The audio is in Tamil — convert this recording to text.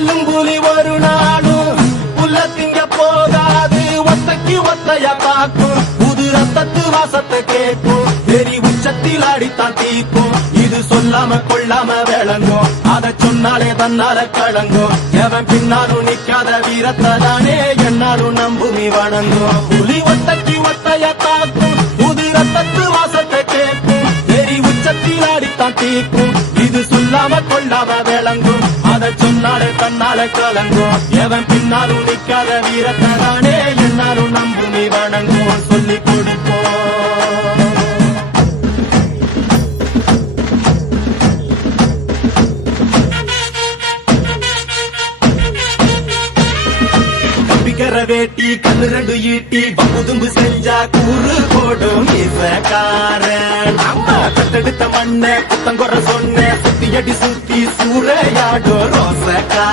வெல்லும் புலி ஒரு நாளும் புல்ல திங்க போகாது. ஒத்தைக்கு ஒத்தைய தாக்கும், புது ரத்தத்து வாசத்தை கேட்கும், வெறி உச்சத்தில் அடித்தான் தீக்கும். இது சொல்லாம கொள்ளாம விளங்கும், அதை சொன்னாலே தன்னால கலங்கும். எவன் பின்னாலும் நிக்காத வீரத்தை தானே என்னாலும் நம்புமி வணங்கும். புலி ஒத்தைக்கு ஒத்தைய தாக்கும், புது ரத்தத்து வாசத்தை கேட்கும், வெறி உச்சத்தில் அடித்தான் தீக்கும். இது சொல்லாம கொள்ளாம விளங்கும், அதை சொன்னாலே தன்னால கலங்கும். எவன் பின்னாலும் நிக்காத வீரத்தை தானே என்னாலும் நம்புமி வணங்கும். சொல்லிக் கொடுப்போம். வேட்டி கண்ணு ரெண்டு ஈட்டி பகுதும்பு செஞ்சா கூறு போடும் இசக்காரன். அம்மா தத்தெடுத்த மண்ண குத்தங்குற சொன்ன சுத்தி அடி சுத்தி சூறையாடும் ரோசக்கா.